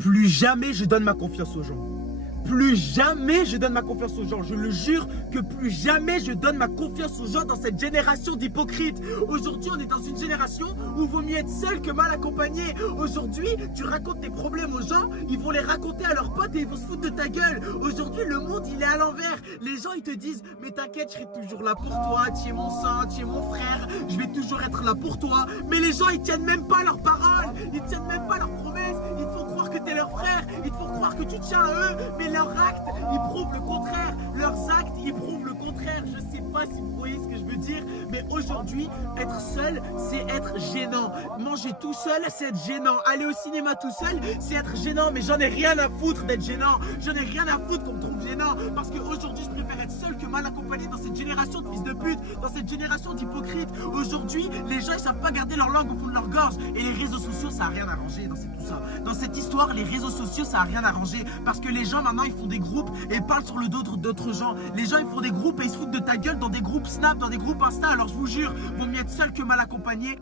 Plus jamais je donne ma confiance aux gens. Plus jamais je donne ma confiance aux gens. Je le jure que plus jamais je donne ma confiance aux gens dans cette génération d'hypocrites. Aujourd'hui, on est dans une génération où il vaut mieux être seul que mal accompagné. Aujourd'hui, tu racontes tes problèmes aux gens, ils vont les raconter à leurs potes et ils vont se foutre de ta gueule. Aujourd'hui, le monde, il est à l'envers. Les gens, ils te disent, mais t'inquiète, je serai toujours là pour toi. Tu es mon sang, tu es mon frère. Je vais toujours être là pour toi. Mais les gens, ils tiennent même pas leurs paroles. Ils tiennent même pas leurs promesses. Ils te font croire que t'es leur frère. Ils te font croire que tu tiens à eux. Mais leurs actes, ils prouvent le contraire. Leurs actes, ils prouvent le contraire. Je sais pas si vous voyez ce que je veux dire, mais aujourd'hui, être seul, c'est être gênant. Manger tout seul, c'est être gênant. Aller au cinéma tout seul, c'est être gênant. Mais j'en ai rien à foutre d'être gênant. J'en ai rien à foutre qu'on me trouve gênant. Parce qu'aujourd'hui, je préfère être seul que mal accompagné dans cette génération de fils de pute, dans cette génération d'hypocrites. Aujourd'hui, les gens, ils savent pas garder leur langue au fond de leur gorge. Et les réseaux sociaux, ça a rien arrangé dans tout ça. Dans cette histoire, les réseaux sociaux, ça a rien arrangé. Parce que les gens, maintenant, ils font des groupes et parlent sur le dos d'autres gens. Les gens, ils font des groupes et ils se foutent de ta gueule dans des groupes Snap, dans des groupes Insta. Alors, je vous jure, vaut mieux être seul que mal accompagné.